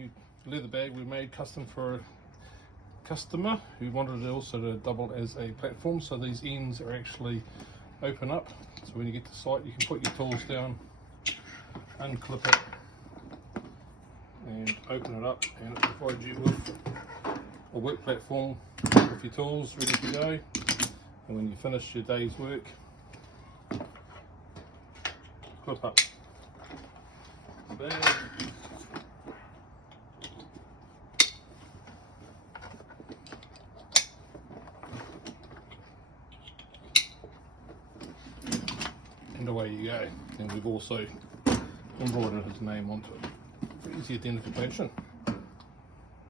new leather bag we made custom for a customer who wanted it also to double as a platform, so these ends are actually open up, so when you get to site you can put your tools down, unclip it and open it up, and it provides you with a work platform with your tools ready to go. And when you finish your day's work, clip up the bag, and away you go. And we've also embroidered his name onto it for easy identification.